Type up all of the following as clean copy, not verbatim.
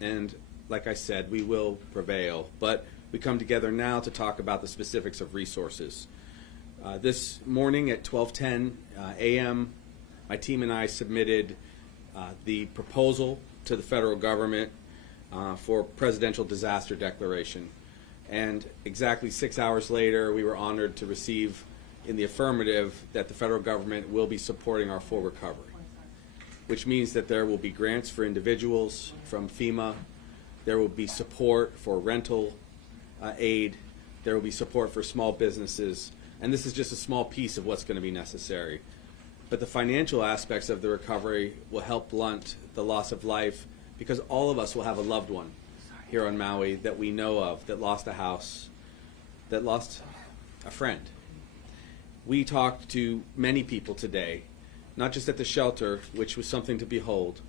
and like I said, we will prevail. But we come together now to talk about the specifics of resources. This morning at 12:10 a.m., my team and I submitted the proposal to the federal government for presidential disaster declaration. And exactly 6 hours later, we were honored to receive in the affirmative that the federal government will be supporting our full recovery, which means that there will be grants for individuals from FEMA, there will be support for rental aid, there will be support for small businesses, and this is just a small piece of what's going to be necessary. But the financial aspects of the recovery will help blunt the loss of life, because all of us will have a loved one here on Maui that we know of that lost a house, that lost a friend. We talked to many people today, not just at the shelter, which was something to behold,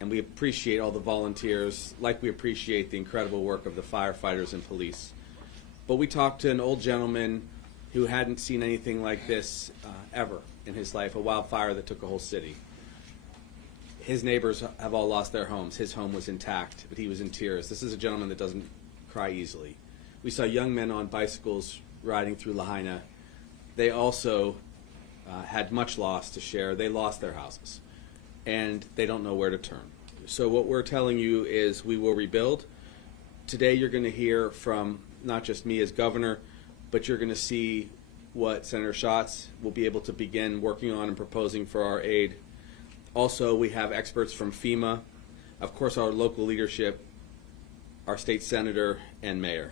and we appreciate all the volunteers, like we appreciate the incredible work of the firefighters and police. But we talked to an old gentleman who hadn't seen anything like this ever in his life, a wildfire that took a whole city. His neighbors have all lost their homes. His home was intact, but he was in tears. This is a gentleman that doesn't cry easily. We saw young men on bicycles riding through Lahaina. They also had much loss to share. They lost their houses, and they don't know where to turn. So what we're telling you is we will rebuild. Today you're going to hear from not just me as governor, but you're going to see what Senator Schatz will be able to begin working on and proposing for our aid. Also, we have experts from FEMA, of course our local leadership, our state senator, and mayor.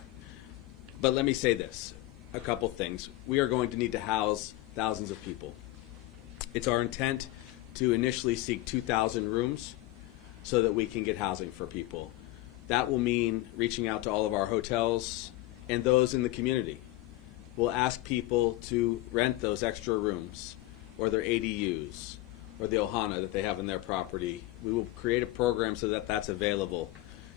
But let me say this, a couple things. We are going to need to house thousands of people. It's our intent to initially seek 2,000 rooms so that we can get housing for people. That will mean reaching out to all of our hotels and those in the community. We'll ask people to rent those extra rooms or their ADUs or the ohana that they have in their property. We will create a program so that that's available.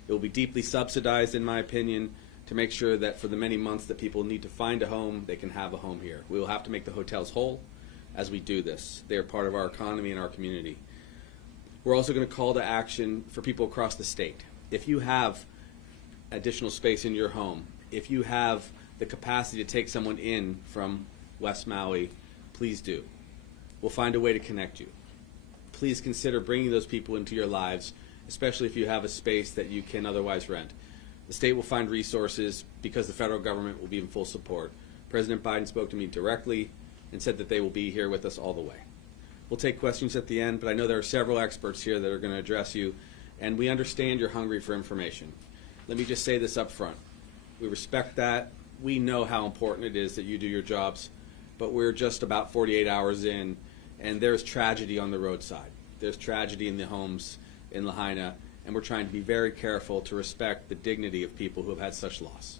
It will be deeply subsidized, in my opinion, to make sure that for the many months that people need to find a home, they can have a home here. We will have to make the hotels whole as we do this. They are part of our economy and our community. We're also going to call to action for people across the state. If you have additional space in your home, if you have the capacity to take someone in from West Maui, please do. We'll find a way to connect you. Please consider bringing those people into your lives, especially if you have a space that you can otherwise rent. The state will find resources because the federal government will be in full support. President Biden spoke to me directly and said that they will be here with us all the way. We'll take questions at the end, but I know there are several experts here that are going to address you, and we understand you're hungry for information. Let me just say this up front. We respect that. We know how important it is that you do your jobs, but we're just about 48 hours in, and there's tragedy on the roadside. There's tragedy in the homes in Lahaina, and we're trying to be very careful to respect the dignity of people who have had such loss.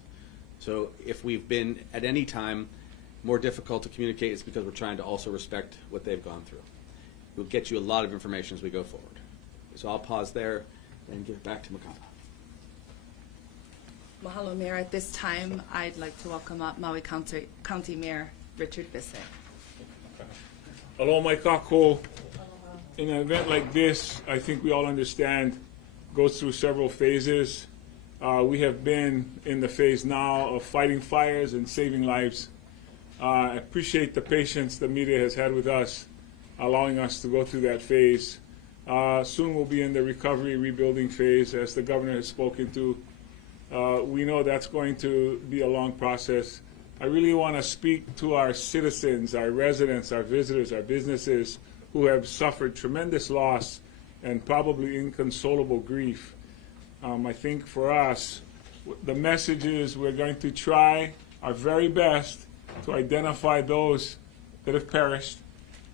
So if we've been at any time more difficult to communicate, it's because we're trying to also respect what they've gone through. We'll get you a lot of information as we go forward. So I'll pause there and give it back to Makana. Mahalo, Mayor. At this time, I'd like to welcome up Maui County Mayor Richard Bissett. Aloha mai kako. In an event like this, I think we all understand, goes through several phases. We have been in the phase now of fighting fires and saving lives. I appreciate the patience the media has had with us, allowing us to go through that phase. Soon we'll be in the recovery, rebuilding phase, as the governor has spoken to. We know that's going to be a long process. I really want to speak to our citizens, our residents, our visitors, our businesses who have suffered tremendous loss and probably inconsolable grief. I think for us, the message is we're going to try our very best to identify those that have perished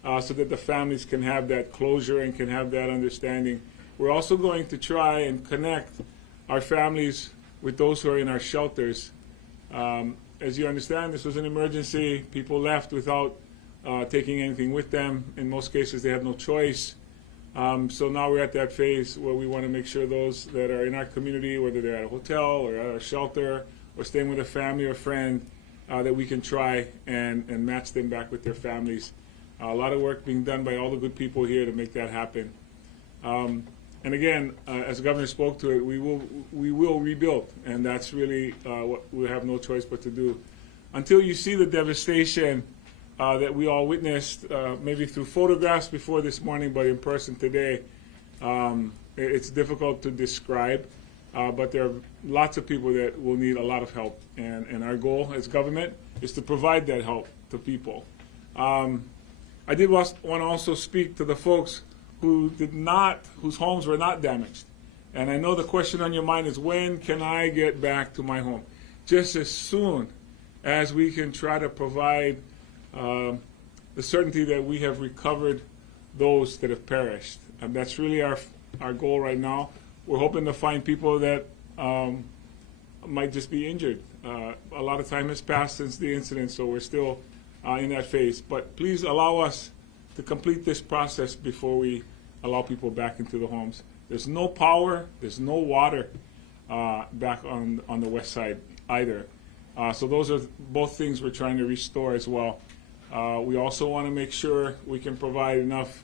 so that the families can have that closure and can have that understanding. We're also going to try and connect our families with those who are in our shelters. As you understand, this was an emergency. People left without taking anything with them. In most cases, they had no choice. So now we're at that phase where we want to make sure those that are in our community, whether they're at a hotel or at a shelter or staying with a family or friend, that we can try and match them back with their families. A lot of work being done by all the good people here to make that happen. And again, as the governor spoke to it, we will rebuild, and that's really what we have no choice but to do. Until you see the devastation that we all witnessed, maybe through photographs before this morning, but in person today, it's difficult to describe. But there are lots of people that will need a lot of help, and our goal as government is to provide that help to people. I did want to also speak to the folks whose homes were not damaged. And I know the question on your mind is, when can I get back to my home? Just as soon as we can try to provide the certainty that we have recovered those that have perished. And that's really our goal right now. We're hoping to find people that might just be injured. A lot of time has passed since the incident, so we're still in that phase. But please allow us to complete this process before we allow people back into the homes. There's no power, there's no water back on the west side either. So those are both things we're trying to restore as well. We also want to make sure we can provide enough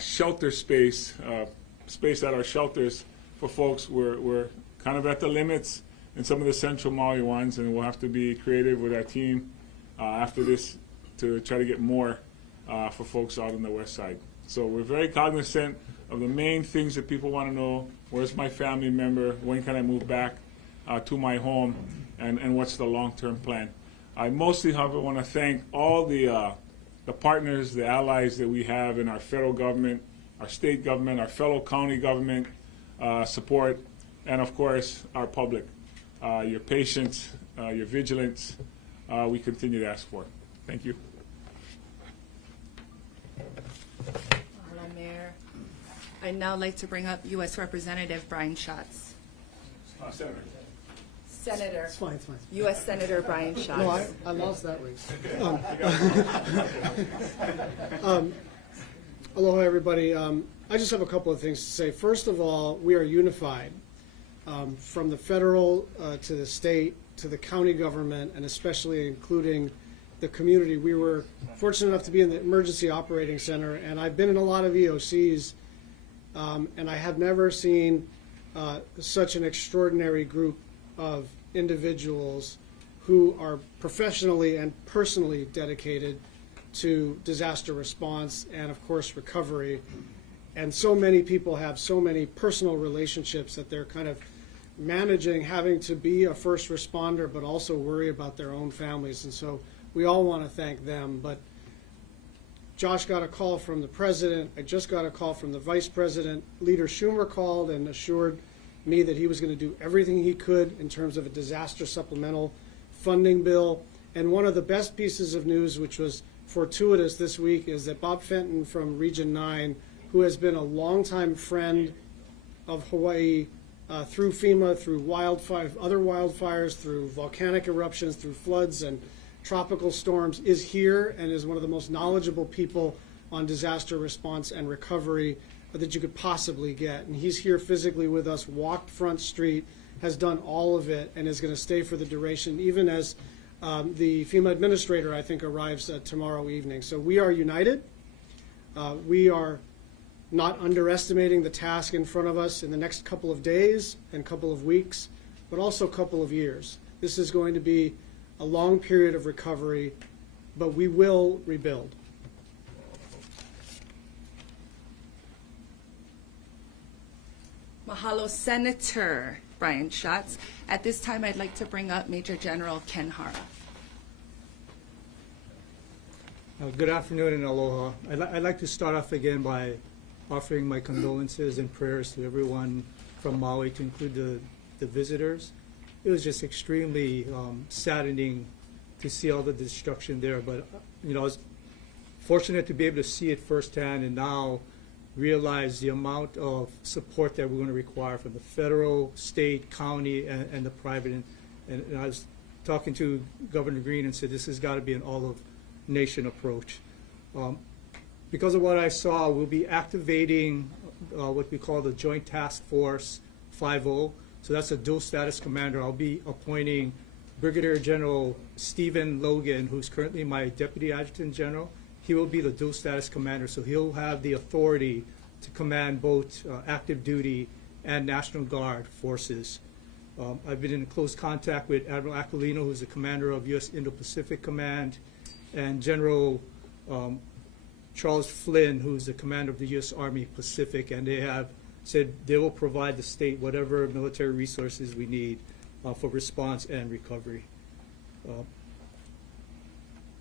shelter space at our shelters for folks. We're kind of at the limits in some of the central Maui ones, and we'll have to be creative with our team after this to try to get more for folks out on the west side. So we're very cognizant of the main things that people want to know. Where's my family member? When can I move back to my home? And what's the long-term plan? I mostly, however, want to thank all the partners, the allies that we have in our federal government, our state government, our fellow county government support, and of course our public. Your patience, your vigilance, we continue to ask for. Thank you. Hello, Mayor. I'd now like to bring up U.S. Representative Brian Schatz. Senator. Senator. It's fine, it's fine. U.S. Senator Brian Schatz. No, I lost that race. Aloha, everybody. I just have a couple of things to say. First of all, we are unified from the federal to the state to the county government, and especially including the community. We were fortunate enough to be in the Emergency Operating Center, and I've been in a lot of EOCs, and I have never seen such an extraordinary group of individuals who are professionally and personally dedicated to disaster response and, of course, recovery. And so many people have so many personal relationships that they're kind of managing having to be a first responder but also worry about their own families. And so we all want to thank them. But Josh got a call from the president. I just got a call from the vice president. Leader Schumer called and assured me that he was going to do everything he could in terms of a disaster supplemental funding bill. And one of the best pieces of news, which was fortuitous this week, is that Bob Fenton from Region 9, who has been a longtime friend of Hawaii through FEMA, through other wildfires, through volcanic eruptions, through floods and tropical storms, is here and is one of the most knowledgeable people on disaster response and recovery that you could possibly get. And he's here physically with us, walked Front Street, has done all of it, and is going to stay for the duration, even as the FEMA administrator, I think, arrives tomorrow evening. So we are united. We are not underestimating the task in front of us in the next couple of days and couple of weeks, but also a couple of years. This is going to be a long period of recovery, but we will rebuild. Mahalo, Senator Brian Schatz. At this time, I'd like to bring up Major General Ken Hara. Good afternoon and aloha. I'd like to start off again by offering my condolences and prayers to everyone from Maui, to include the visitors. It was just extremely saddening to see all the destruction there, but I was fortunate to be able to see it firsthand and now realize the amount of support that we're going to require from the federal, state, county, and the private. And I was talking to Governor Green and said this has got to be an all-of-nation approach. Because of what I saw, we'll be activating what we call the Joint Task Force 5.0. So that's a dual status commander. I'll be appointing Brigadier General Stephen Logan, who's currently my Deputy Adjutant General. He will be the dual status commander, so he'll have the authority to command both active duty and National Guard forces. I've been in close contact with Admiral Aquilino, who's the commander of U.S. Indo-Pacific Command, and General Charles Flynn, who's the commander of the U.S. Army Pacific, and they have said they will provide the state whatever military resources we need for response and recovery.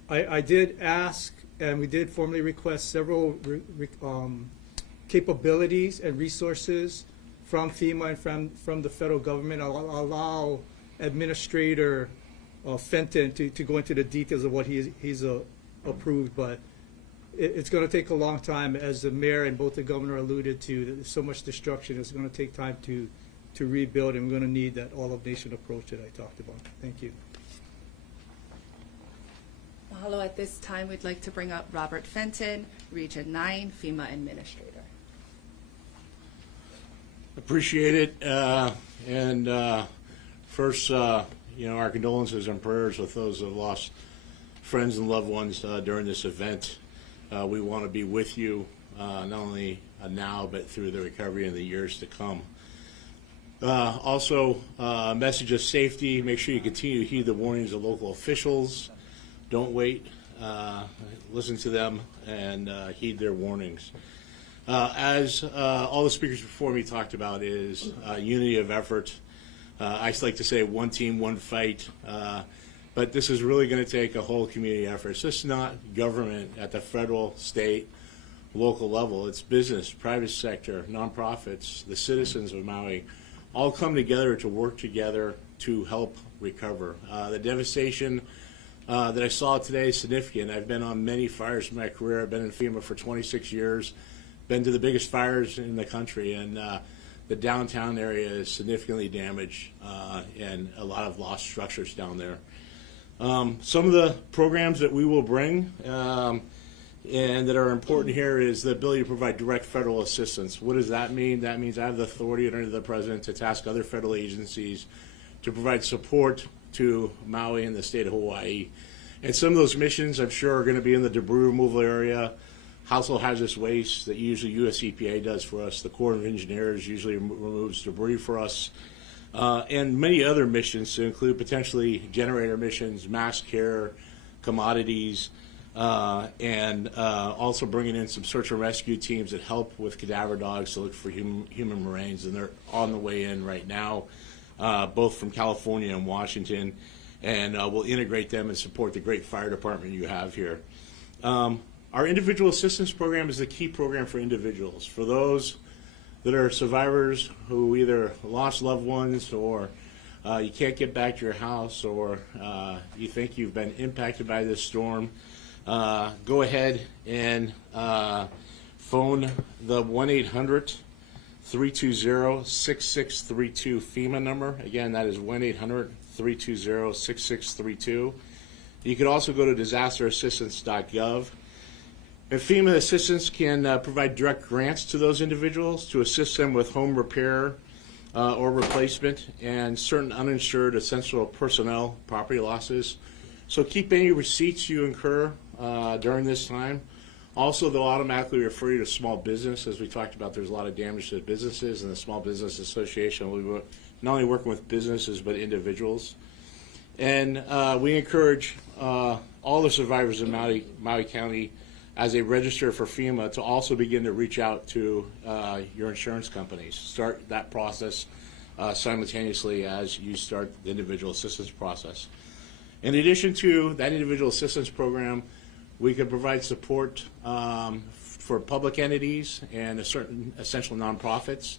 I did ask, and we did formally request several capabilities and resources from FEMA and from the federal government. I'll allow Administrator Fenton to go into the details of what he's approved, but it's going to take a long time, as the mayor and both the governor alluded to. There's so much destruction. It's going to take time to rebuild, and we're going to need that all-of-nation approach that I talked about. Thank you. Mahalo. At this time, we'd like to bring up Robert Fenton, Region 9, FEMA Administrator. Appreciate it. First, our condolences and prayers with those who have lost friends and loved ones during this event. We want to be with you, not only now, but through the recovery in the years to come. Also, a message of safety. Make sure you continue to heed the warnings of local officials. Don't wait. Listen to them and heed their warnings. As all the speakers before me talked about, is unity of effort. I like to say one team, one fight. But this is really going to take a whole community effort. It's just not government at the federal, state, local level. It's business, private sector, nonprofits, the citizens of Maui, all come together to work together to help recover. The devastation that I saw today is significant. I've been on many fires in my career. I've been in FEMA for 26 years, been to the biggest fires in the country, and the downtown area is significantly damaged and a lot of lost structures down there. Some of the programs that we will bring and that are important here is the ability to provide direct federal assistance. What does that mean? That means I have the authority under the President to task other federal agencies to provide support to Maui and the state of Hawaii. And some of those missions, I'm sure, are going to be in the debris removal area, household hazardous waste that usually US EPA does for us. The Corps of Engineers usually removes debris for us. And many other missions to include potentially generator missions, mass care, commodities, and also bringing in some search and rescue teams that help with cadaver dogs to look for human remains, and they're on the way in right now, both from California and Washington, and we'll integrate them and support the great fire department you have here. Our individual assistance program is the key program for individuals. For those that are survivors who either lost loved ones, or you can't get back to your house, or you think you've been impacted by this storm, go ahead and phone the 1-800-320-6632 FEMA number. Again, that is 1-800-320-6632. You can also go to disasterassistance.gov. And FEMA assistance can provide direct grants to those individuals to assist them with home repair or replacement and certain uninsured essential personnel property losses. So keep any receipts you incur during this time. Also, they'll automatically refer you to small business. As we talked about, there's a lot of damage to businesses, and the Small Business Association will be not only working with businesses but individuals. And we encourage all the survivors in Maui County, as they register for FEMA, to also begin to reach out to your insurance companies. Start that process simultaneously as you start the individual assistance process. In addition to that individual assistance program, we can provide support for public entities and certain essential nonprofits.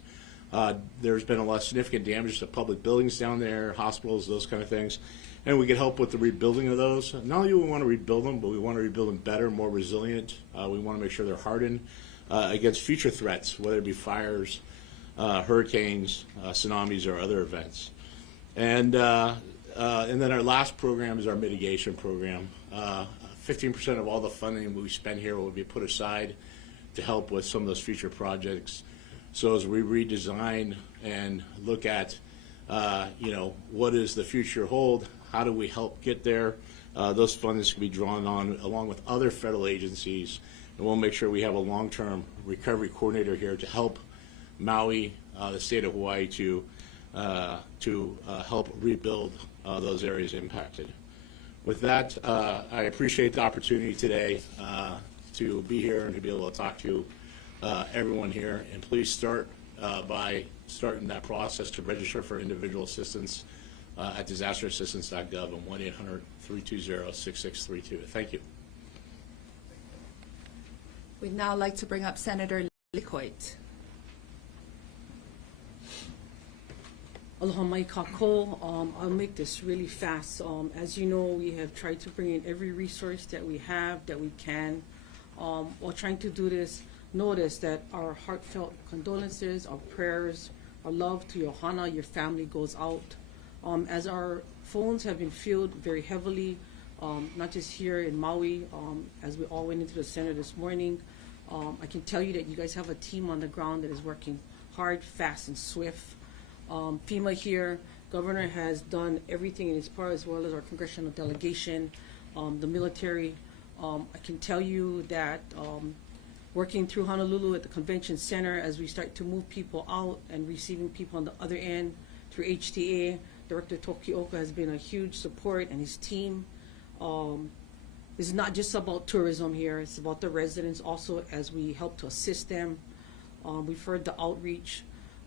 There's been a lot of significant damage to public buildings down there, hospitals, those kind of things. And we can help with the rebuilding of those. Not only do we want to rebuild them, but we want to rebuild them better, more resilient. We want to make sure they're hardened against future threats, whether it be fires, hurricanes, tsunamis, or other events. And then our last program is our mitigation program. 15% of all the funding we spend here will be put aside to help with some of those future projects. So as we redesign and look at, what does the future hold? How do we help get there? Those funds can be drawn on along with other federal agencies and we'll make sure we have a long-term recovery coordinator here to help Maui, the state of Hawaii, to help rebuild those areas impacted. With that, I appreciate the opportunity today to be here and to be able to talk to everyone here. And please start by starting that process to register for individual assistance at disasterassistance.gov and 1-800-320-6632. Thank you. We'd now like to bring up Senator Licoit. Aloha mai kako. I'll make this really fast. As you know, we have tried to bring in every resource that we have, that we can. While trying to do this, notice that our heartfelt condolences, our prayers, our love to your hana, your family goes out. As our phones have been filled very heavily, not just here in Maui, as we all went into the center this morning, I can tell you that you guys have a team on the ground that is working hard, fast, and swift. FEMA here, Governor has done everything in his part, as well as our congressional delegation, the military. I can tell you that working through Honolulu at the convention center, as we start to move people out and receiving people on the other end through HTA, Director Tokioka has been a huge support, and his team. This is not just about tourism here, it's about the residents also, as we help to assist them. We've heard the outreach.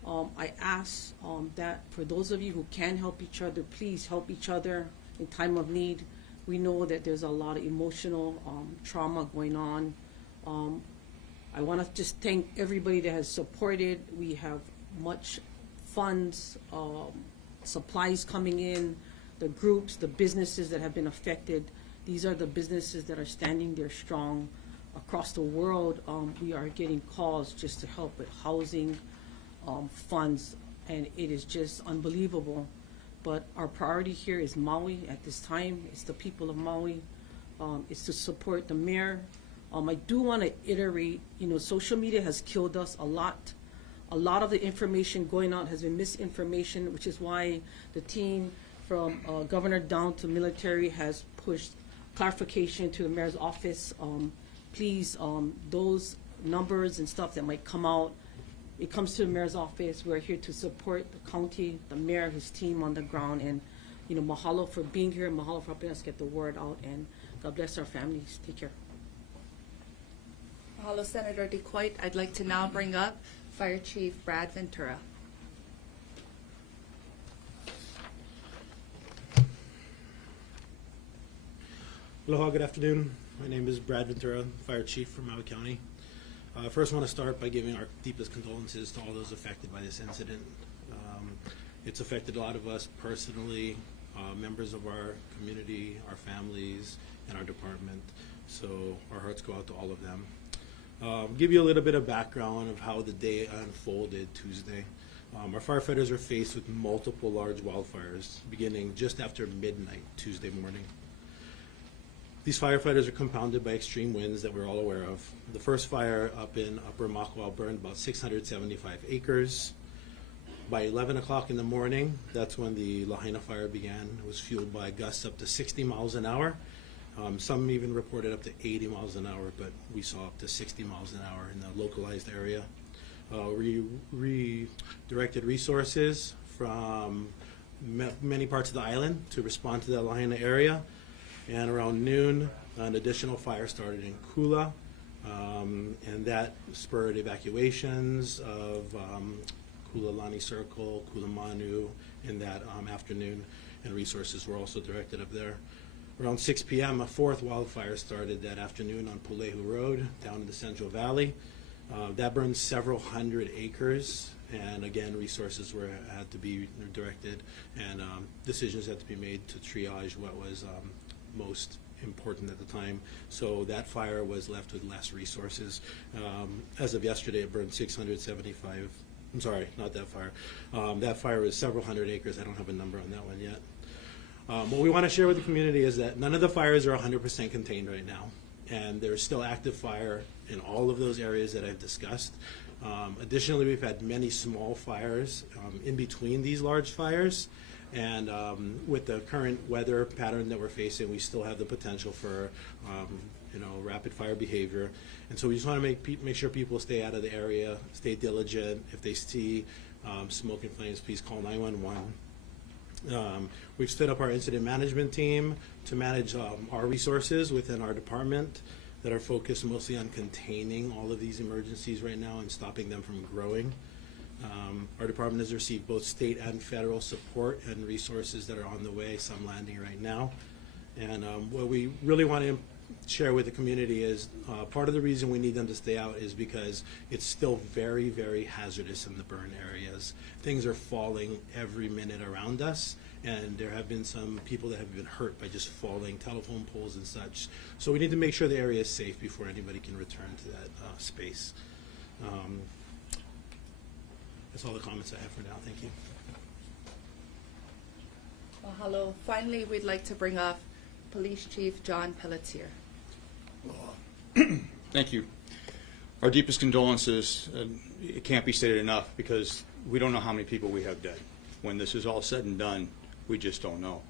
I ask that for those of you who can help each other, please help each other in time of need. We know that there's a lot of emotional trauma going on. I want to just thank everybody that has supported. We have much funds, supplies coming in, the groups, the businesses that have been affected. These are the businesses that are standing there strong. Across the world, we are getting calls just to help with housing, funds, and it is just unbelievable. But our priority here is Maui at this time. It's the people of Maui. It's to support the mayor. I do want to iterate, social media has killed us a lot. A lot of the information going out has been misinformation, which is why the team from governor down to military has pushed clarification to the mayor's office. Please, those numbers and stuff that might come out, it comes to the mayor's office. We're here to support the county, the mayor, his team on the ground, and mahalo for being here, mahalo for helping us get the word out, and God bless our families. Take care. Mahalo, Senator Licoit. I'd like to now bring up Fire Chief Brad Ventura. Aloha, good afternoon. My name is Brad Ventura, Fire Chief from Maui County. First, I want to start by giving our deepest condolences to all those affected by this incident. It's affected a lot of us personally, members of our community, our families, and our department. So our hearts go out to all of them. Give you a little bit of background of how the day unfolded Tuesday. Our firefighters are faced with multiple large wildfires beginning just after midnight Tuesday morning. These firefighters are compounded by extreme winds that we're all aware of. The first fire up in Upper Makawao burned about 675 acres. By 11 o'clock in the morning, that's when the Lahaina fire began. It was fueled by gusts up to 60 miles an hour. Some even reported up to 80 miles an hour, but we saw up to 60 miles an hour in the localized area. We redirected resources from many parts of the island to respond to the Lahaina area. And around noon, an additional fire started in Kula, and that spurred evacuations of Kulalani Circle, Kulamanu in that afternoon, and resources were also directed up there. Around 6 p.m., a fourth wildfire started that afternoon on Pulehu Road down in the Central Valley. That burned several hundred acres, and again, resources had to be directed, and decisions had to be made to triage what was most important at the time. So that fire was left with less resources. As of yesterday, it burned 675. I'm sorry, not that fire. That fire was several hundred acres. I don't have a number on that one yet. What we want to share with the community is that none of the fires are 100% contained right now, and there's still active fire in all of those areas that I've discussed. Additionally, we've had many small fires in between these large fires, and with the current weather pattern that we're facing, we still have the potential for rapid fire behavior. And so we just want to make sure people stay out of the area, stay diligent. If they see smoke and flames, please call 911. We've stood up our incident management team to manage our resources within our department that are focused mostly on containing all of these emergencies right now and stopping them from growing. Our department has received both state and federal support and resources that are on the way, some landing right now. And what we really want to share with the community is part of the reason we need them to stay out is because it's still very, very hazardous in the burn areas. Things are falling every minute around us, and there have been some people that have been hurt by just falling telephone poles and such. So we need to make sure the area is safe before anybody can return to that space. That's all the comments I have for now. Thank you. Mahalo. Finally, we'd like to bring up Police Chief John Pelletier. Thank you. Our deepest condolences. It can't be stated enough because we don't know how many people we have dead. When this is all said and done, we just don't know.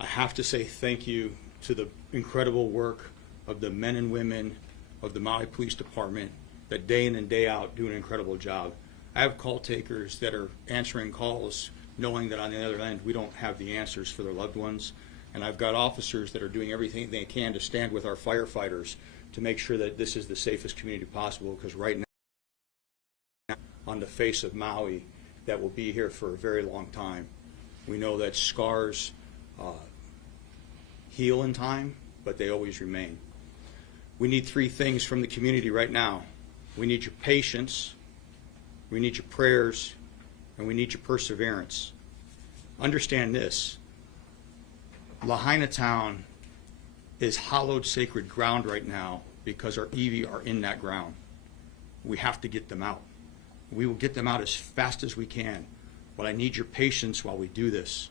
I have to say thank you to the incredible work of the men and women of the Maui Police Department that day in and day out do an incredible job. I have call takers that are answering calls knowing that on the other end we don't have the answers for their loved ones. And I've got officers that are doing everything they can to stand with our firefighters to make sure that this is the safest community possible, because right now, on the face of Maui, that will be here for a very long time. We know that scars heal in time, but they always remain. We need three things from the community right now. We need your patience, we need your prayers, and we need your perseverance. Understand this. Lahaina town is hallowed sacred ground right now because our EV are in that ground. We have to get them out. We will get them out as fast as we can, but I need your patience while we do this.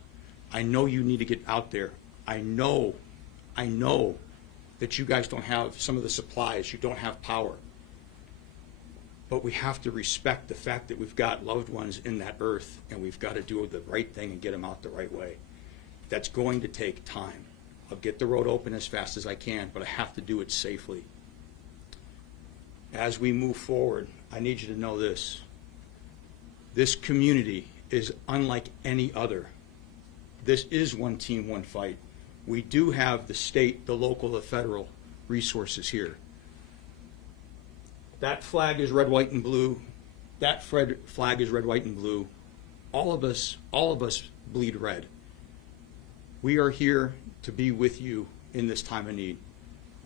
I know you need to get out there. I know that you guys don't have some of the supplies, you don't have power. But we have to respect the fact that we've got loved ones in that earth, and we've got to do the right thing and get them out the right way. That's going to take time. I'll get the road open as fast as I can, but I have to do it safely. As we move forward, I need you to know this. This community is unlike any other. This is one team, one fight. We do have the state, the local, the federal resources here. That flag is red, white, and blue. That flag is red, white, and blue. All of us bleed red. We are here to be with you in this time of need.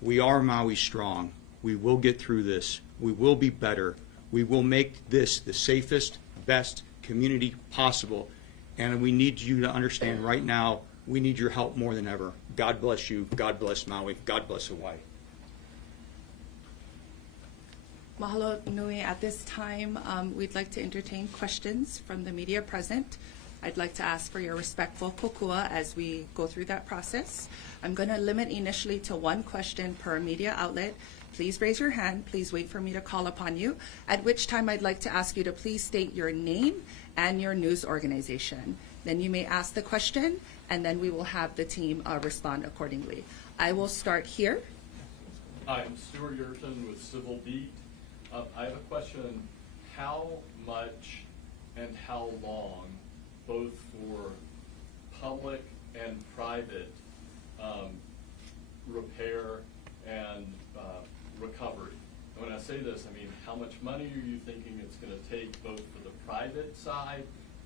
We are Maui strong. We will get through this. We will be better. We will make this the safest, best community possible. And we need you to understand right now, we need your help more than ever. God bless you. God bless Maui. God bless Hawaii. Mahalo nui. At this time, we'd like to entertain questions from the media present. I'd like to ask for your respectful kokua as we go through that process. I'm going to limit initially to one question per media outlet. Please raise your hand. Please wait for me to call upon you, at which time I'd like to ask you to please state your name and your news organization. Then you may ask the question, and then we will have the team respond accordingly. I will start here. Hi, I'm Stuart Yerton with Civil Beat. I have a question. How much and how long, both for public and private repair and recovery? And when I say this, I mean, how much money are you thinking it's going to take both for the private side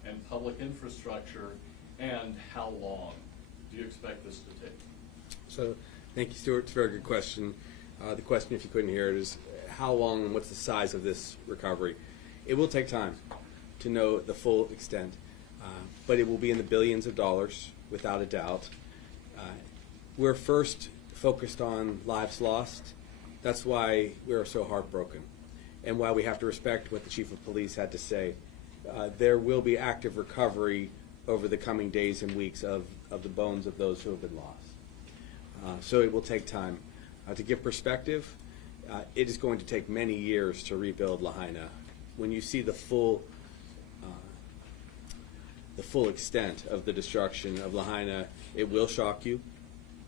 and public infrastructure, and how long do you expect this to take? So, thank you, Stuart. It's a very good question. The question, if you couldn't hear it, is how long and what's the size of this recovery? It will take time to know the full extent, but it will be in the billions of dollars, without a doubt. We're first focused on lives lost. That's why we are so heartbroken, and why we have to respect what the Chief of Police had to say. There will be active recovery over the coming days and weeks of the bones of those who have been lost. So it will take time. To give perspective, it is going to take many years to rebuild Lahaina. When you see the full extent of the destruction of Lahaina, it will shock you.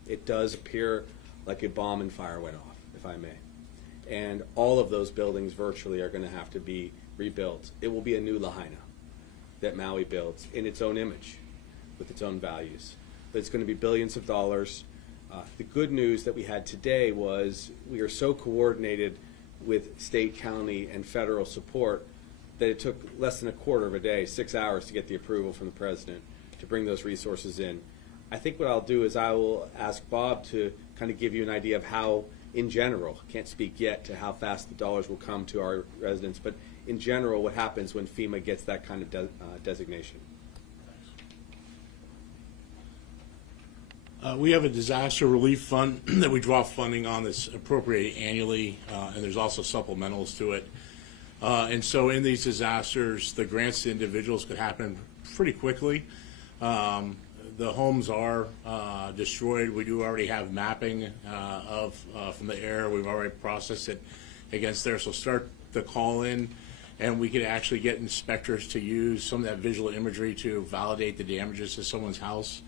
It does appear like a bomb and fire went off. if I may. And all of those buildings virtually are going to have to be rebuilt. It will be a new Lahaina that Maui builds in its own image, with its own values. But it's going to be billions of dollars. The good news that we had today was we are so coordinated with state, county, and federal support that it took less than a quarter of a day, 6 hours, to get the approval from the president to bring those resources in. I think what I'll do is I will ask Bob to kind of give you an idea of how, in general, can't speak yet to how fast the dollars will come to our residents, but in general, what happens when FEMA gets that kind of designation. We have a disaster relief fund that we draw funding on that's appropriated annually, and there's also supplementals to it. And so in these disasters, the grants to individuals could happen pretty quickly. The homes are destroyed. We do already have mapping from the air. We've already processed it against there. So start the call in, and we could actually get inspectors to use some of that visual imagery to validate the damages to someone's house.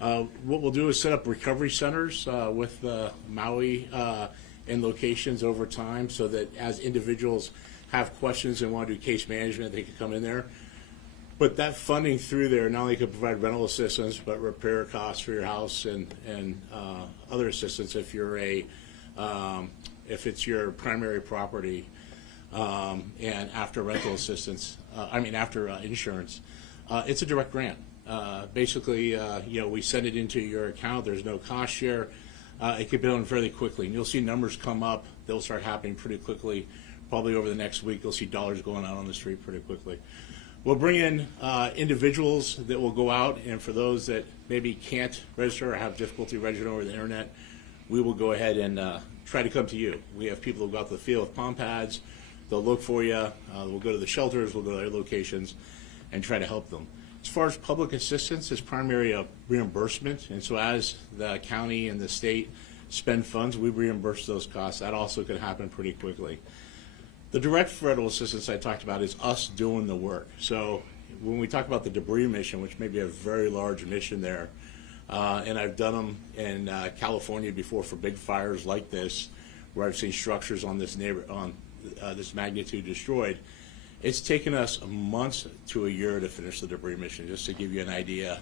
What we'll do is set up recovery centers with Maui in locations over time, so that as individuals have questions and want to do case management, they can come in there. But that funding through there not only could provide rental assistance, but repair costs for your house and other assistance if you're if it's your primary property, and after rental assistance, after insurance, it's a direct grant. Basically, we send it into your account. There's no cost share. It could be done fairly quickly, and you'll see numbers come up. They'll start happening pretty quickly. Probably over the next week, you'll see dollars going out on the street pretty quickly. We'll bring in individuals that will go out, and for those that maybe can't register or have difficulty registering over the internet, we will go ahead and try to come to you. We have people who go out to the field with palm pads. They'll look for you. We'll go to the shelters. We'll go to their locations and try to help them. As far as public assistance, it's primarily a reimbursement, and so as the county and the state spend funds, we reimburse those costs. That also could happen pretty quickly. The direct federal assistance I talked about is us doing the work. So when we talk about the debris mission, which may be a very large mission there, and I've done them in California before for big fires like this, where I've seen structures on this this magnitude destroyed. It's taken us months to a year to finish the debris mission, just to give you an idea,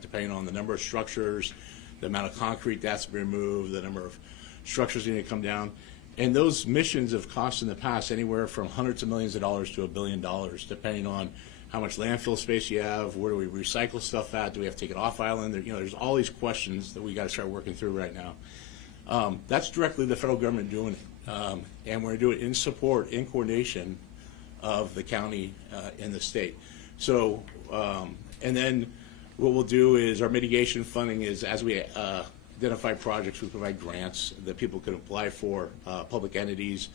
depending on the number of structures, the amount of concrete that's been removed, the number of structures that need to come down. And those missions have cost in the past anywhere from hundreds of millions of dollars to $1 billion, depending on how much landfill space you have, where do we recycle stuff at, do we have to take it off island? There's all these questions that we got to start working through right now. That's directly the federal government doing it, and we're going to do it in support, in coordination of the county and the state. So, and then what we'll do is our mitigation funding is, as we identify projects, we provide grants that people can apply for, public entities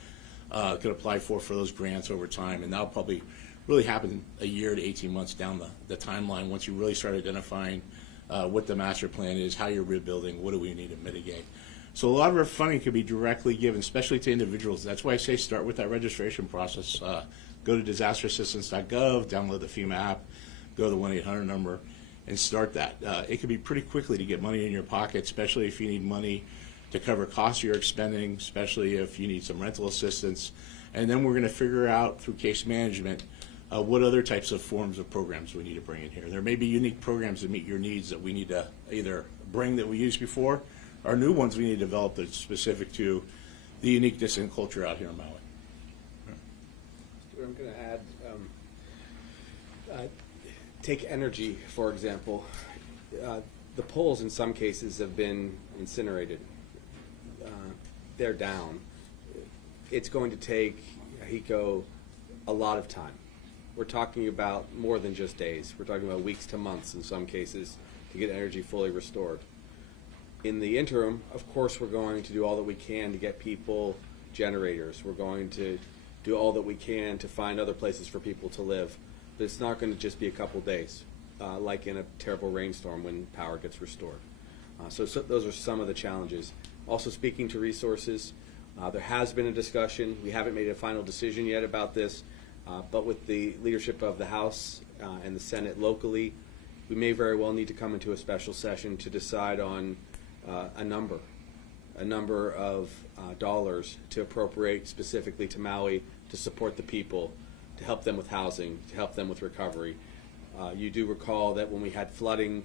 could apply for those grants over time, and that'll probably really happen a year to 18 months down the timeline once you really start identifying what the master plan is, how you're rebuilding, what do we need to mitigate. So a lot of our funding can be directly given, especially to individuals. That's why I say start with that registration process. Go to disasterassistance.gov, download the FEMA app, go to the 1-800 number, and start that. It can be pretty quickly to get money in your pocket, especially if you need money to cover costs you're expending, especially if you need some rental assistance. And then we're going to figure out through case management what other types of forms of programs we need to bring in here. There may be unique programs that meet your needs that we need to either bring that we used before, or new ones we need to develop that's specific to the uniqueness and culture out here in Maui. I'm going to add, take energy, for example. The poles in some cases have been incinerated. They're down. It's going to take Hiko a lot of time. We're talking about more than just days. We're talking about weeks to months in some cases to get energy fully restored. In the interim, of course, we're going to do all that we can to get people generators. We're going to do all that we can to find other places for people to live. But it's not going to just be a couple days, like in a terrible rainstorm when power gets restored. So those are some of the challenges. Also, speaking to resources, there has been a discussion. We haven't made a final decision yet about this, but with the leadership of the House and the Senate locally, we may very well need to come into a special session to decide on a number a number of dollars to appropriate specifically to Maui to support the people, to help them with housing, to help them with recovery. You do recall that when we had flooding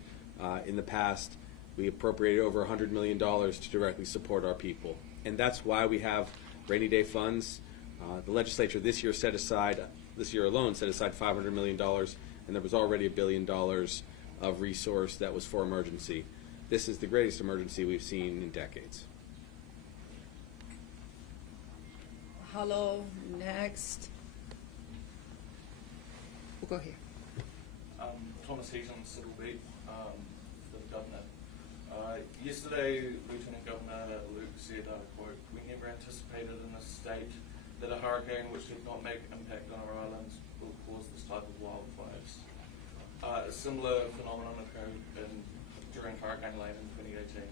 in the past, we appropriated over $100 million to directly support our people. And that's why we have rainy day funds. The legislature this year alone set aside $500 million, and there was already $1 billion of resource that was for emergency. This is the greatest emergency we've seen in decades. Mahalo. Next. We'll go here. Thomas Heaton, Civil Beat, for the Governor. Yesterday, Lieutenant Governor Luke said, quote, "We never anticipated in this state that a hurricane which did not make impact on our islands will cause this type of wildfires." A similar phenomenon occurred during Hurricane Lane in 2018,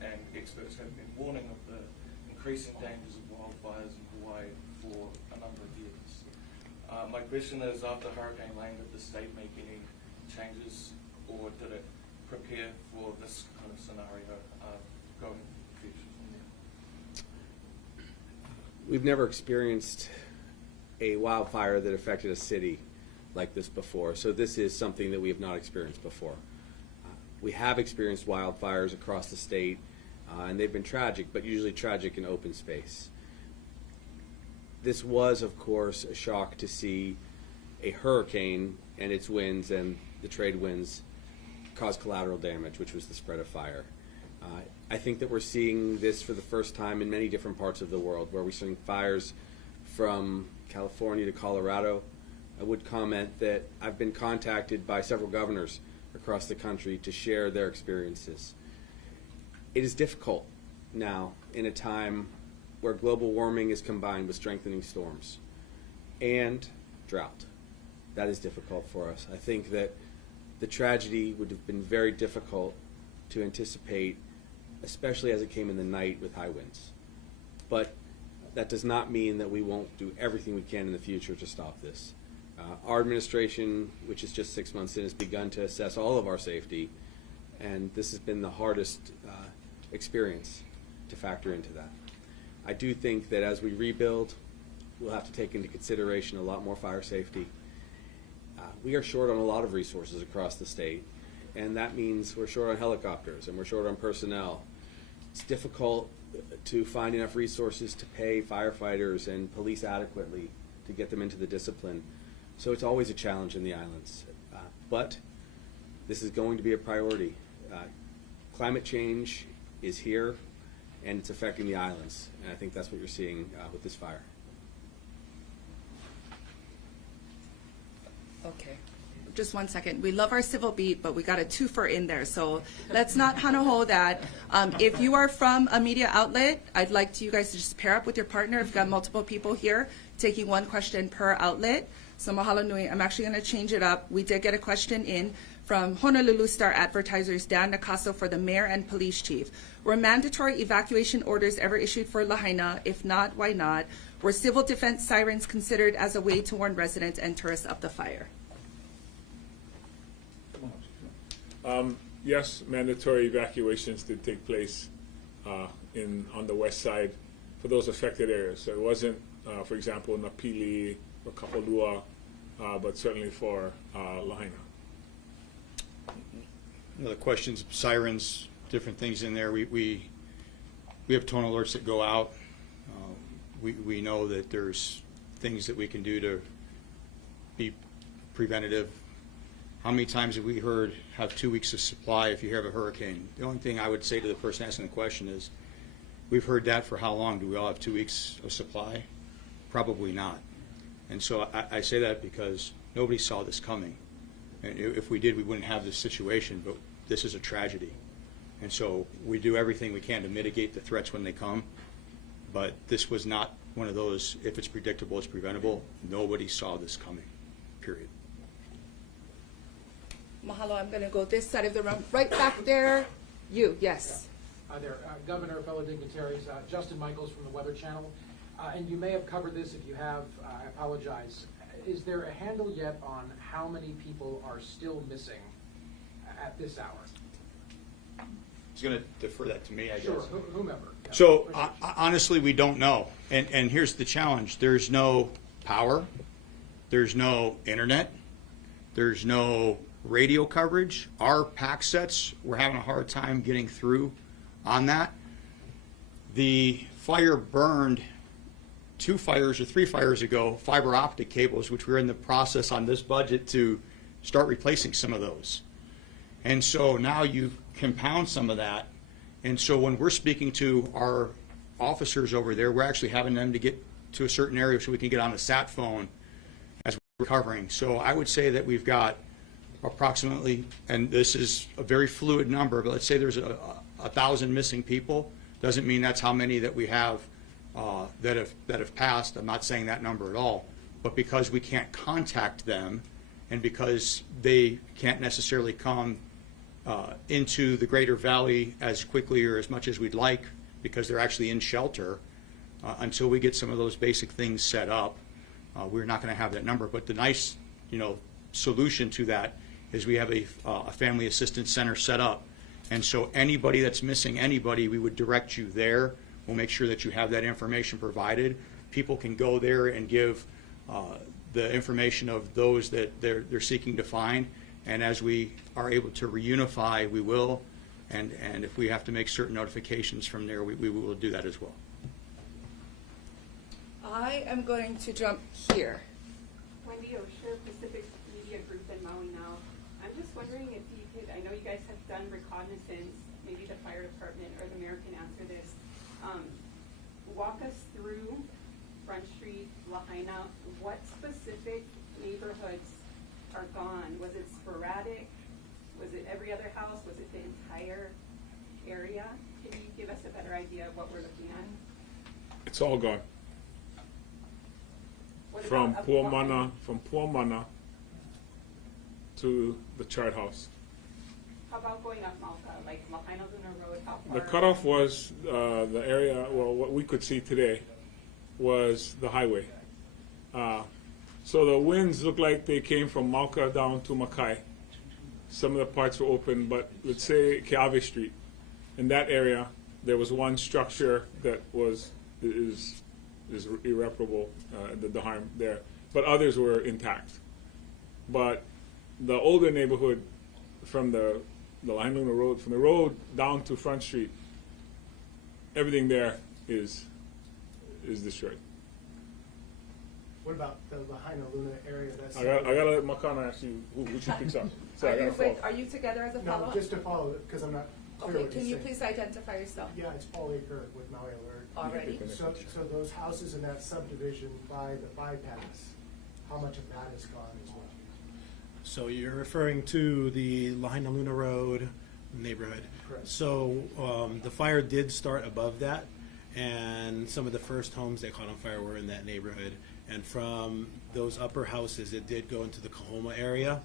and experts have been warning of the increasing dangers of wildfires in Hawaii for a number of years. My question is, after Hurricane Lane, did the state make any changes, or did it prepare for this kind of scenario going into the future from there? We've never experienced a wildfire that affected a city like this before, so this is something that we have not experienced before. We have experienced wildfires across the state, and they've been tragic, but usually tragic in open space. This was, of course, a shock to see a hurricane and its winds and the trade winds cause collateral damage, which was the spread of fire. I think that we're seeing this for the first time in many different parts of the world, where we're seeing fires from California to Colorado. I would comment that I've been contacted by several governors across the country to share their experiences. It is difficult now in a time where global warming is combined with strengthening storms and drought. That is difficult for us. I think that the tragedy would have been very difficult to anticipate, especially as it came in the night with high winds. But that does not mean that we won't do everything we can in the future to stop this. Our administration, which is just 6 months in, has begun to assess all of our safety, and this has been the hardest experience to factor into that. I do think that as we rebuild, we'll have to take into consideration a lot more fire safety. We are short on a lot of resources across the state, and that means we're short on helicopters and we're short on personnel. It's difficult to find enough resources to pay firefighters and police adequately to get them into the discipline. So it's always a challenge in the islands. But this is going to be a priority. Climate change is here, and it's affecting the islands. And I think that's what you're seeing with this fire. Okay. Just 1 second. We love our civil beat, but we got a twofer in there, so let's not hanaho that. If you are from a media outlet, I'd like you guys to just pair up with your partner. If you've got multiple people here, taking one question per outlet. So mahalo nui. I'm actually going to change it up. We did get a question in from Honolulu Star Advertisers, Dan Nakaso, for the mayor and police chief. Were mandatory evacuation orders ever issued for Lahaina? If not, why not? Were civil defense sirens considered as a way to warn residents and tourists of the fire? Yes, mandatory evacuations did take place on the west side for those affected areas. So it wasn't, for example, Napili or Kapalua, but certainly for Lahaina. The questions, sirens, different things in there. We have tone alerts that go out. We know that there's things that we can do to be preventative. How many times have we heard have 2 weeks of supply if you have a hurricane? The only thing I would say to the person asking the question is, we've heard that for how long? Do we all have 2 weeks of supply? Probably not. And so I say that because nobody saw this coming. And if we did, we wouldn't have this situation, but this is a tragedy. And so we do everything we can to mitigate the threats when they come, but this was not one of those, if it's predictable, it's preventable. Nobody saw this coming, period. Mahalo, I'm going to go this side of the room. Right back there. You, yes. Hi there, Governor, fellow dignitaries, Justin Michaels from the Weather Channel. And you may have covered this. If you have, I apologize. Is there a handle yet on how many people are still missing at this hour? He's going to defer that to me, I guess. Sure, whomever. Yeah. So honestly, we don't know. And here's the challenge. There's no power. There's no internet. There's no radio coverage. Our pack sets, we're having a hard time getting through on that. The fire burned 2 fires or 3 fires ago, fiber optic cables, which we're in the process on this budget to start replacing some of those. And so now you compound some of that. And so when we're speaking to our officers over there, we're actually having them to get to a certain area so we can get on a sat phone as we're recovering. So I would say that we've got approximately, and this is a very fluid number, but let's say there's 1,000 missing people. Doesn't mean that's how many that we have that have passed. I'm not saying that number at all. But because we can't contact them, and because they can't necessarily come into the Greater Valley as quickly or as much as we'd like, because they're actually in shelter, until we get some of those basic things set up, we're not going to have that number. But the nice, solution to that is we have a family assistance center set up. And so anybody that's missing anybody, we would direct you there. We'll make sure that you have that information provided. People can go there and give the information of those that they're seeking to find. And as we are able to reunify, we will. And if we have to make certain notifications from there, we will do that as well. I am going to jump here. Wendy Osher, Pacific Media Group in Maui now. I'm just wondering if you could, I know you guys have done reconnaissance, maybe the fire department or the mayor can answer this. Walk us through Front Street, Lahaina. What specific neighborhoods are gone? Was it sporadic? Was it every other house? Was it the entire area? Can you give us a better idea of what we're looking at? It's all gone. What From about Puamana to the chart house. How about going up Malta, like Lahaina Luna Road? How far? The cutoff was the area, well, what we could see today was the highway. So the winds looked like they came from Mauka down to Makai. Some of the parts were open, but let's say Keawe Street. In that area, there was one structure that is irreparable, the harm there, but others were intact. But the older neighborhood from the Lahaina Road, from the road down to Front Street, everything there is destroyed. What about the Lahaina Luna area? That's I gotta let Makana ask you who she picks up. So I gotta follow. Are you together as a no, follow-up? just to follow it because I'm not clear Okay, what can you're you saying. please identify yourself? Yeah, it's Paul Aker with Maui Alert. Already? So those houses in that subdivision by the bypass, how much of that is gone as well? So you're referring to the Lahaina Luna Road neighborhood. Correct. So the fire did start above that, and some of the first homes that caught on fire were in that neighborhood. And from those upper houses, it did go into the Kahoma area,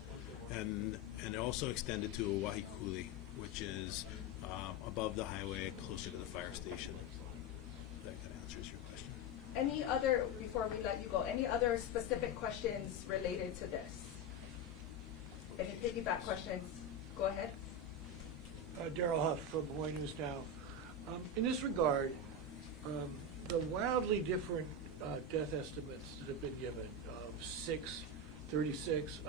and it also extended to Wahikuli, which is above the highway, closer to the fire station. That kind of answers your question. Any other, before we let you go, any other specific questions related to this? Any piggyback questions? Go ahead. Daryl Huff from Hawaii News Now. In this regard, the wildly different death estimates that have been given of 6, 36,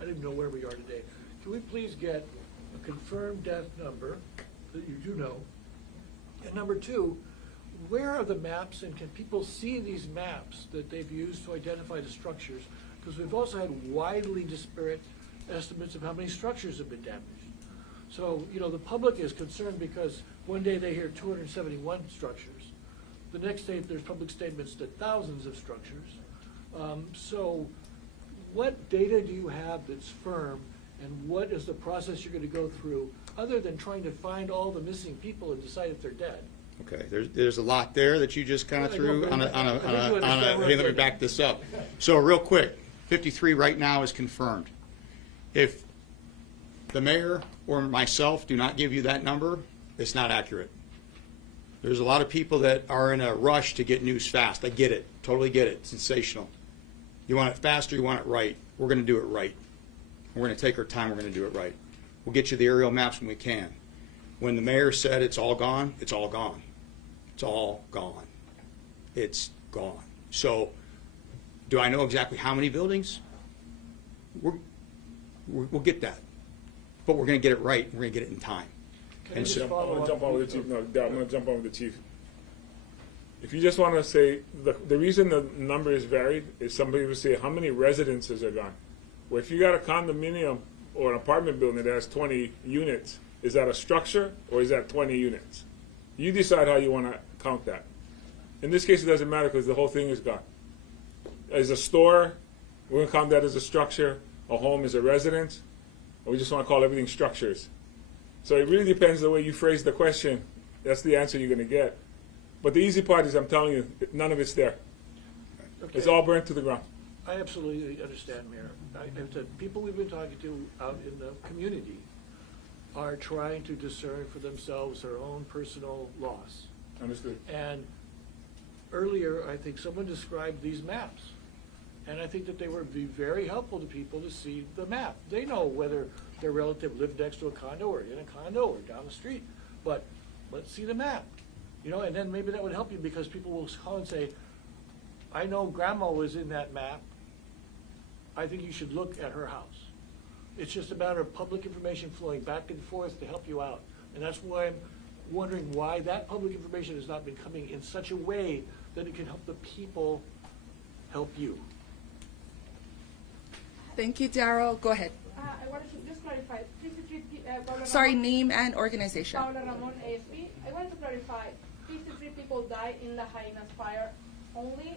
I didn't know where we are today. Can we please get a confirmed death number that you do know? And number two, where are the maps, and can people see these maps that they've used to identify the structures? Because we've also had widely disparate estimates of how many structures have been damaged. So, the public is concerned because one day they hear 271 structures. The next day there's public statements that thousands of structures. So what data do you have that's firm, and what is the process you're going to go through, other than trying to find all the missing people and decide if they're dead? Okay, there's a lot there that you just kind of threw on a hey, let me back this up. So real quick, 53 right now is confirmed. If the mayor or myself do not give you that number, it's not accurate. There's a lot of people that are in a rush to get news fast. I get it, totally get it, sensational. You want it fast or you want it right? We're going to do it right. We're going to take our time, we're going to do it right. We'll get you the aerial maps when we can. When the mayor said it's all gone, it's all gone. It's all gone. It's gone. So, do I know exactly how many buildings? We'll get that. But we're going to get it right, and we're going to get it in time. I'm going to jump on with the chief. No, I'm going to jump on with the chief. If you just want to say, the reason the number is varied is somebody will say, how many residences are gone? Well, if you got a condominium or an apartment building that has 20 units, is that a structure or is that 20 units? You decide how you want to count that. In this case, it doesn't matter because the whole thing is gone. As a store, we're going to count that as a structure. A home is a residence. Or we just want to call everything structures. So it really depends the way you phrase the question. That's the answer you're going to get. But the easy part is I'm telling you, none of it's there. Okay. It's all burnt to the ground. I absolutely understand, Mayor. The people we've been talking to out in the community are trying to discern for themselves their own personal loss. Understood. And earlier, I think someone described these maps. And I think that they would be very helpful to people to see the map. They know whether their relative lived next to a condo or in a condo or down the street. But let's see the map. You know, and then maybe that would help you because people will call and say, I know grandma was in that map. I think you should look at her house. It's just a matter of public information flowing back and forth to help you out. And that's why I'm wondering why that public information has not been coming in such a way that it can help the people help you. Thank you, Daryl. Go ahead. I wanted to just clarify. 53 Sorry, name and organization. Paula Ramon, AFP. I wanted to clarify. 53 people died in the Hyenas fire only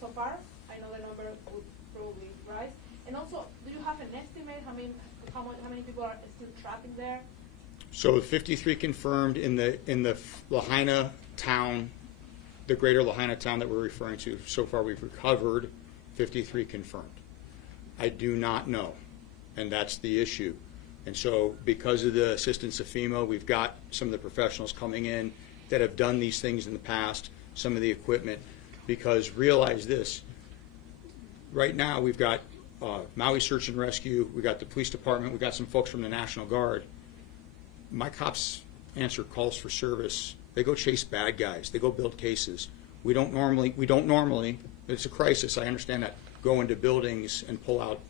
so far. I know the number would probably rise. And also, do you have an estimate how many people are still trapped in there? So 53 confirmed in the Lahaina town, the greater Lahaina town that we're referring to. So far, we've recovered 53 confirmed. I do not know, and that's the issue. And so because of the assistance of FEMA, we've got some of the professionals coming in that have done these things in the past, some of the equipment, because realize this, right now we've got Maui Search and Rescue, we got the police department, we got some folks from the National Guard. My cops answer calls for service. They go chase bad guys. They go build cases. We don't normally, it's a crisis, I understand that, go into buildings and pull out,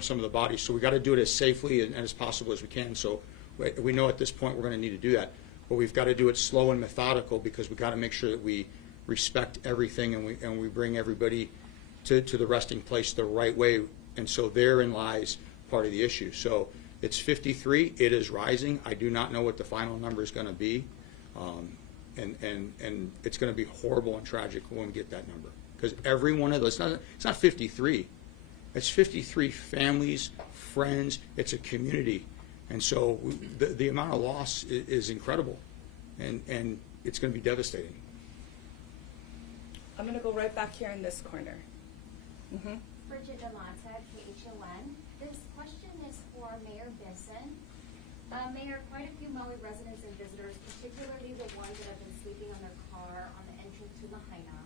some of the bodies. So we got to do it as safely and as possible as we can. So we know at this point we're going to need to do that. But we've got to do it slow and methodical because we've got to make sure that we respect everything and we bring everybody to the resting place the right way. And so therein lies part of the issue. So it's 53. It is rising. I do not know what the final number is going to be. And it's going to be horrible and tragic when we get that number. Because every one of those, it's not 53. It's 53 families, friends. It's a community. And so the amount of loss is incredible. And it's going to be devastating. I'm going to go right back here in this corner. Bridget Delata, KHON. This question is for Mayor Benson. Mayor, quite a few Maui residents and visitors, particularly the ones that have been sleeping on their car on the entrance to Lahaina,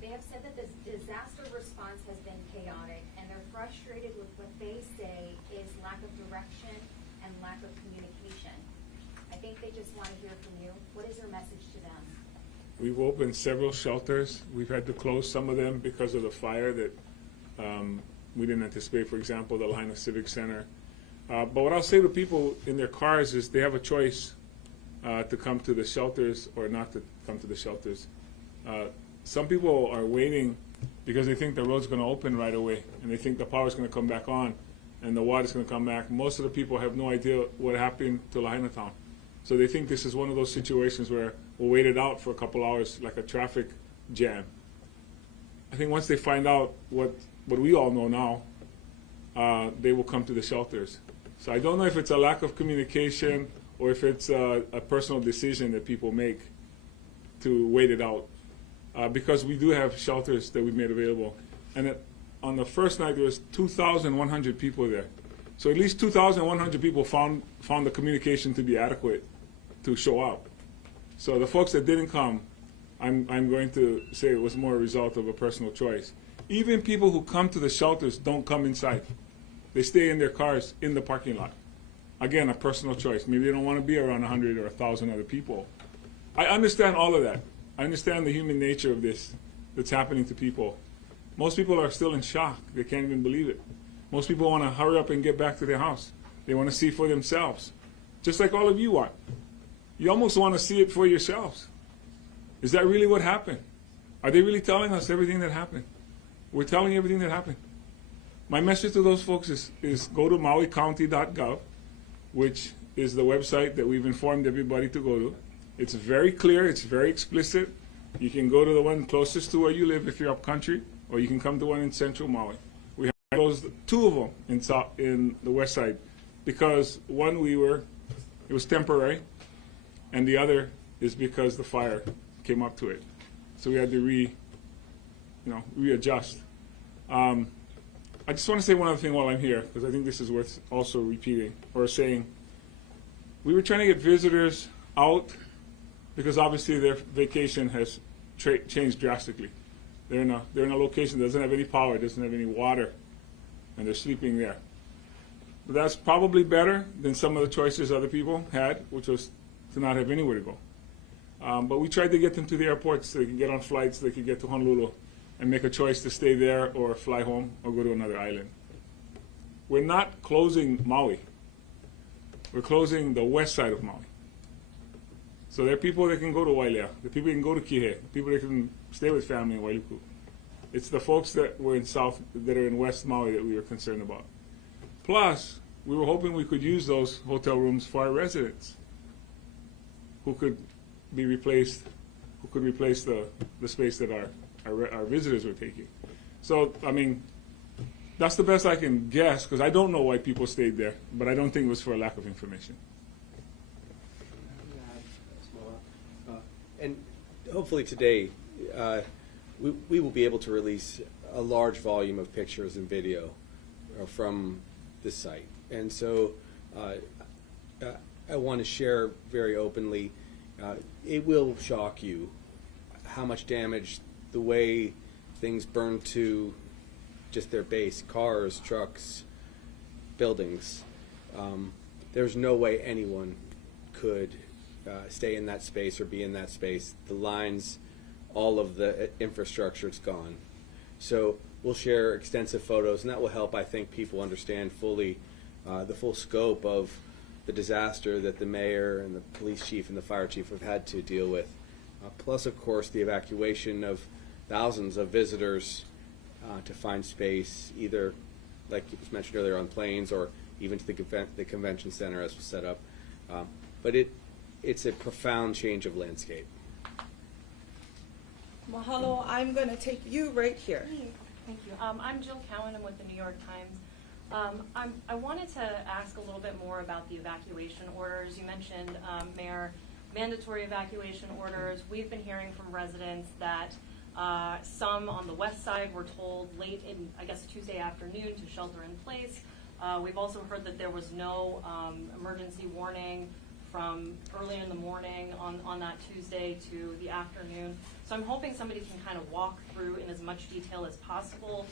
they have said that this disaster response has been chaotic, and they're frustrated with what they say is lack of direction and lack of communication. I think they just want to hear from you. What is your message to them? We've opened several shelters. We've had to close some of them because of the fire that we didn't anticipate, for example, the Lahaina Civic Center. But what I'll say to people in their cars is they have a choice to come to the shelters or not to come to the shelters. Some people are waiting because they think the road's going to open right away, and they think the power's going to come back on, and the water's going to come back. Most of the people have no idea what happened to Lahaina Town. So they think this is one of those situations where we'll wait it out for a couple hours like a traffic jam. I think once they find out what we all know now, they will come to the shelters. So I don't know if it's a lack of communication or if it's a personal decision that people make to wait it out. Because we do have shelters that we've made available. And on the first night, there was 2,100 people there. So at least 2,100 people found the communication to be adequate to show up. So the folks that didn't come, I'm going to say it was more a result of a personal choice. Even people who come to the shelters don't come inside. They stay in their cars in the parking lot. Again, a personal choice. Maybe they don't want to be around 100 or 1,000 other people. I understand all of that. I understand the human nature of this that's happening to people. Most people are still in shock. They can't even believe it. Most people want to hurry up and get back to their house. They want to see for themselves, just like all of you want. You almost want to see it for yourselves. Is that really what happened? Are they really telling us everything that happened? We're telling you everything that happened. My message to those folks is go to mauicounty.gov, which is the website that we've informed everybody to go to. It's very clear. It's very explicit. You can go to the one closest to where you live if you're up country, or you can come to one in central Maui. We have closed 2 of them in the west side because one it was temporary, and the other is because the fire came up to it. So we had to readjust. I just want to say one other thing while I'm here, because I think this is worth also repeating or saying. We were trying to get visitors out because obviously their vacation has changed drastically. They're in a location that doesn't have any power, doesn't have any water, and they're sleeping there. But that's probably better than some of the choices other people had, which was to not have anywhere to go. But we tried to get them to the airport so they could get on flights, so they could get to Honolulu and make a choice to stay there or fly home or go to another island. We're not closing Maui. We're closing the west side of Maui. So there are people that can go to Wailea, the people that can go to Kihei, the people that can stay with family in Wailuku. It's the folks that were that are in West Maui that we were concerned about. Plus, we were hoping we could use those hotel rooms for our residents who could be replaced, who could replace the space that our visitors were taking. So, I mean, that's the best I can guess, because I don't know why people stayed there, but I don't think it was for a lack of information. And hopefully today, we will be able to release a large volume of pictures and video from this site. And so I want to share very openly, it will shock you how much damage the way things burned to just their base, cars, trucks, buildings. There's no way anyone could stay in that space or be in that space. The lines, all of the infrastructure, it's gone. So we'll share extensive photos, and that will help, I think, people understand fully the full scope of the disaster that the mayor and the police chief and the fire chief have had to deal with. Plus, of course, the evacuation of thousands of visitors to find space, either, like it was mentioned earlier, on planes or even to the convention center as was set up. But it's a profound change of landscape. Mahalo, I'm going to take you right here. Thank you. I'm Jill Cowan. I'm with the New York Times. I wanted to ask a little bit more about the evacuation orders. You mentioned, Mayor, mandatory evacuation orders. We've been hearing from residents that some on the west side were told late in, I guess, Tuesday afternoon to shelter in place. We've also heard that there was no emergency warning from early in the morning on that Tuesday to the afternoon. So I'm hoping somebody can kind of walk through in as much detail as possible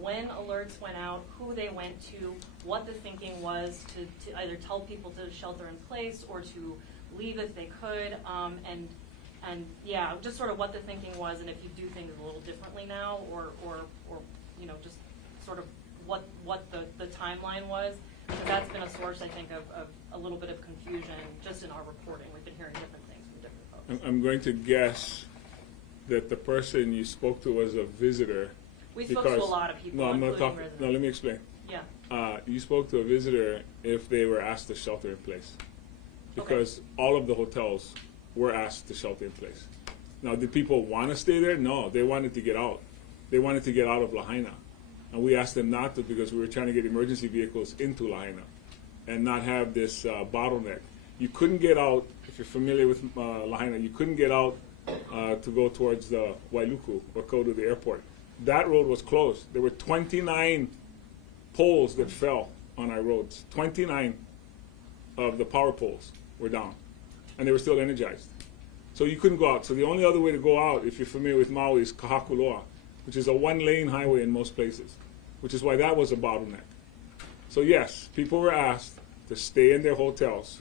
when alerts went out, who they went to, what the thinking was to either tell people to shelter in place or to leave if they could, and yeah, just sort of what the thinking was, and if you do things a little differently now, or you know, just sort of what the timeline was. Because that's been a source, I think, of a little bit of confusion just in our reporting. We've been hearing different things from different folks. I'm going to guess that the person you spoke to was a visitor. We spoke to a lot of people, no, I'm not including talking. residents. No, let me explain. Yeah. You spoke to a visitor if they were asked to shelter in place, because all of the hotels were asked to shelter in place. Now, did people want to stay there? No, they wanted to get out. They wanted to get out of Lahaina. And we asked them not to because we were trying to get emergency vehicles into Lahaina and not have this bottleneck. You couldn't get out, if you're familiar with Lahaina, you couldn't get out to go towards the Wailuku or go to the airport. That road was closed. There were 29 poles that fell on our roads. 29 of the power poles were down, and they were still energized. So you couldn't go out. So the only other way to go out, if you're familiar with Maui, is Kahakuloa, which is a one-lane highway in most places, which is why that was a bottleneck. So yes, people were asked to stay in their hotels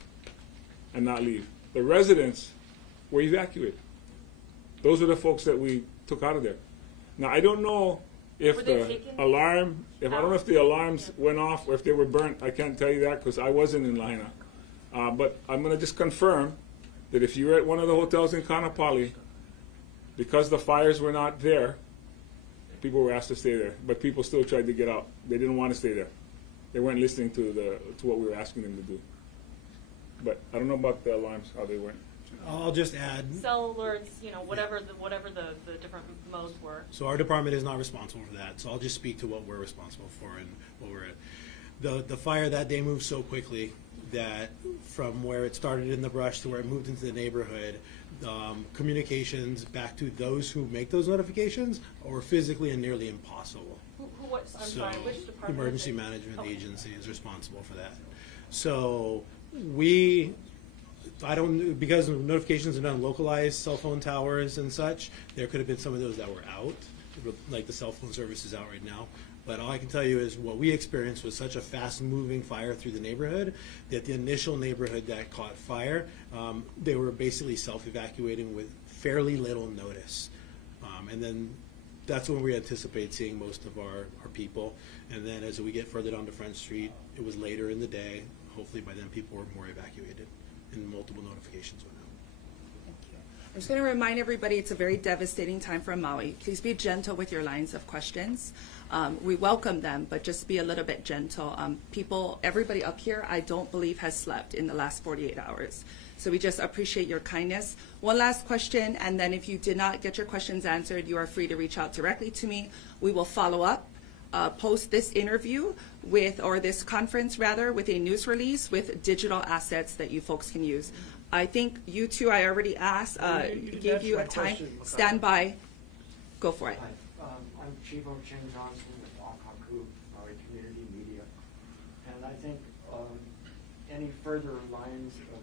and not leave. The residents were evacuated. Those are the folks that we took out of there. Now, I don't know if Were they the taken alarm, I don't know if the alarms went off or if they were burnt. I can't tell you that because I wasn't in Lahaina. But I'm going to just confirm that if you were at one of the hotels in Kaanapali, because the fires were not there, people were asked to stay there. But people still tried to get out. They didn't want to stay there. They weren't listening to what we were asking them to do. But I don't know about the alarms, how they went. I'll just add, Cell alerts, whatever the different modes were. so our department is not responsible for that, so I'll just speak to what we're responsible for and what we're at. The fire that day moved so quickly that from where it started in the brush to where it moved into the neighborhood, communications back to those who make those notifications were physically and nearly impossible. I'm sorry, which department? Emergency is it? Management Okay. Agency is responsible for that. So because notifications are done localized cell phone towers and such, there could have been some of those that were out, like the cell phone service is out right now. But all I can tell you is what we experienced was such a fast-moving fire through the neighborhood that the initial neighborhood that caught fire, they were basically self-evacuating with fairly little notice. And then that's when we anticipate seeing most of our people. And then as we get further down to Front Street, it was later in the day. Hopefully by then people were more evacuated and multiple notifications went out. I'm just going to remind everybody it's a very devastating time for Maui. Please be gentle with your lines of questions. We welcome them, but just be a little bit gentle. Everybody up here, I don't believe has slept in the last 48 hours. So we just appreciate your kindness. One last question, and then if you did not get your questions answered, you are free to reach out directly to me. We will follow up, post this interview or this conference rather, with a news release with digital assets that you folks can use. I think you two, I already asked, gave you a time. Stand by. Go for it. Hi, I'm Chivo Chen Johnson with Akaku, Maui Community Media. And I think any further lines of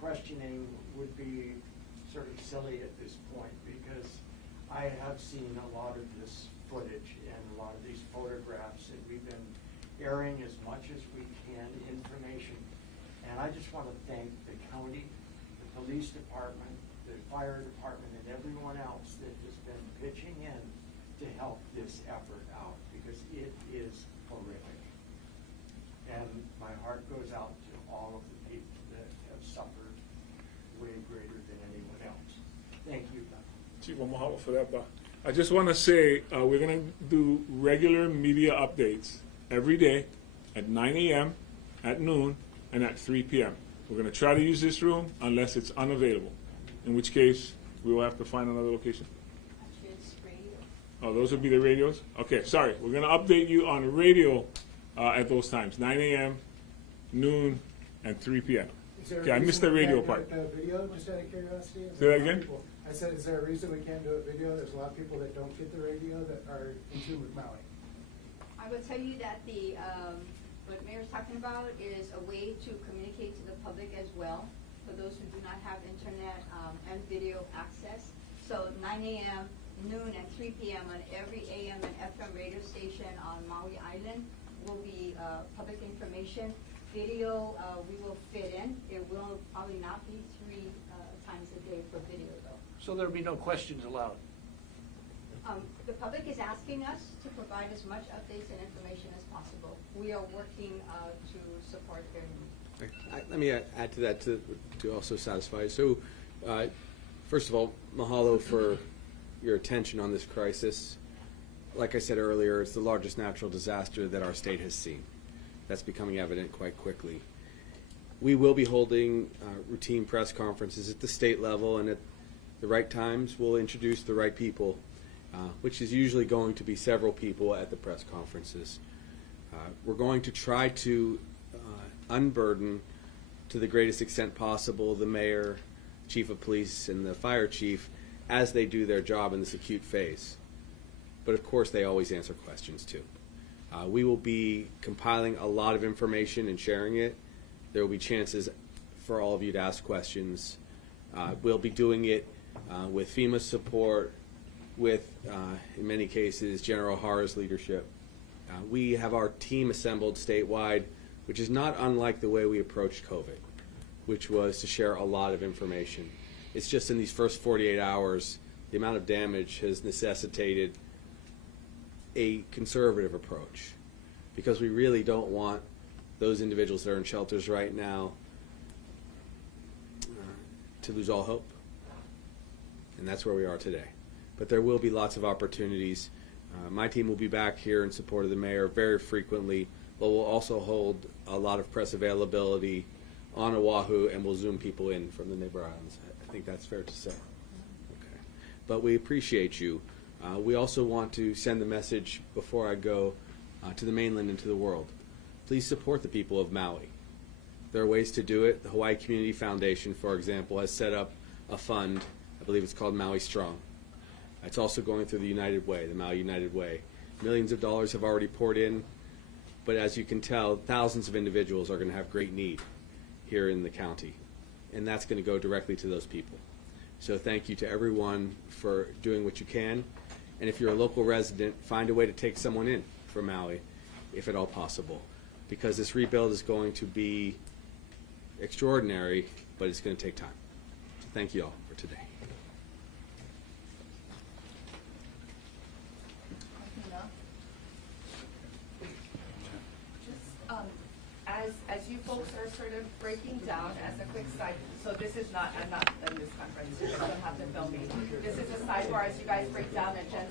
questioning would be sort of silly at this point because I have seen a lot of this footage and a lot of these photographs, and we've been airing as much as we can information. And I just want to thank the county, the police department, the fire department, and everyone else that has been pitching in to help this effort out because it is horrific. And my heart goes out to all of the people that have suffered way greater than anyone else. Thank you. Chief, mahalo for that. I just want to say we're going to do regular media updates every day at 9 a.m., at noon, and at 3 p.m. We're going to try to use this room unless it's unavailable, in which case we will have to find another location. Oh, those would be the radios? Okay, sorry. We're going to update you on radio at those times, 9 a.m., noon, and 3 p.m. Okay, I missed the radio part. Video, just out of curiosity? Say that again? I said, is there a reason we can't do it video? There's a lot of people that don't get the radio that are in tune with Maui. I will tell you that what Mayor's talking about is a way to communicate to the public as well, for those who do not have internet and video access. So 9 a.m., noon, and 3 p.m. on every AM and FM radio station on Maui Island will be public information. Video, we will fit in. It will probably not be 3 times a day for video, though. So there'll be no questions allowed? The public is asking us to provide as much updates and information as possible. We are working to support their needs. Let me add to that to also satisfy. So, first of all, mahalo for your attention on this crisis. Like I said earlier, it's the largest natural disaster that our state has seen. That's becoming evident quite quickly. We will be holding routine press conferences at the state level, and at the right times we'll introduce the right people, which is usually going to be several people at the press conferences. We're going to try to unburden to the greatest extent possible the mayor, chief of police, and the fire chief as they do their job in this acute phase. But of course they always answer questions too. We will be compiling a lot of information and sharing it. There will be chances for all of you to ask questions. We'll be doing it with FEMA support, with, in many cases, General Hara's leadership. We have our team assembled statewide which is not unlike the way we approached COVID, which was to share a lot of information. It's just in these first 48 hours, the amount of damage has necessitated a conservative approach, because we really don't want those individuals that are in shelters right now to lose all hope. And that's where we are today. But there will be lots of opportunities. My team will be back here in support of the mayor very frequently, but we'll also hold a lot of press availability on Oahu, and we'll Zoom people in from the neighbor islands. I think that's fair to say. Okay. But we appreciate you. We also want to send the message before I go to the mainland and to the world. Please support the people of Maui. There are ways to do it. The Hawaii Community Foundation, for example, has set up a fund. I believe it's called Maui Strong. It's also going through the United Way, the Maui United Way. Millions of dollars have already poured in, but as you can tell, thousands of individuals are going to have great need here in the county, and that's going to go directly to those people. So thank you to everyone for doing what you can, and if you're a local resident, find a way to take someone in from Maui, if at all possible, because this rebuild is going to be extraordinary, but it's going to take time. So thank you all for today. As you folks are sort of breaking down, as a quick side, so this is not, I'm not in this conference, so you don't have to film me. This is a sidebar as you guys break down, and Jen's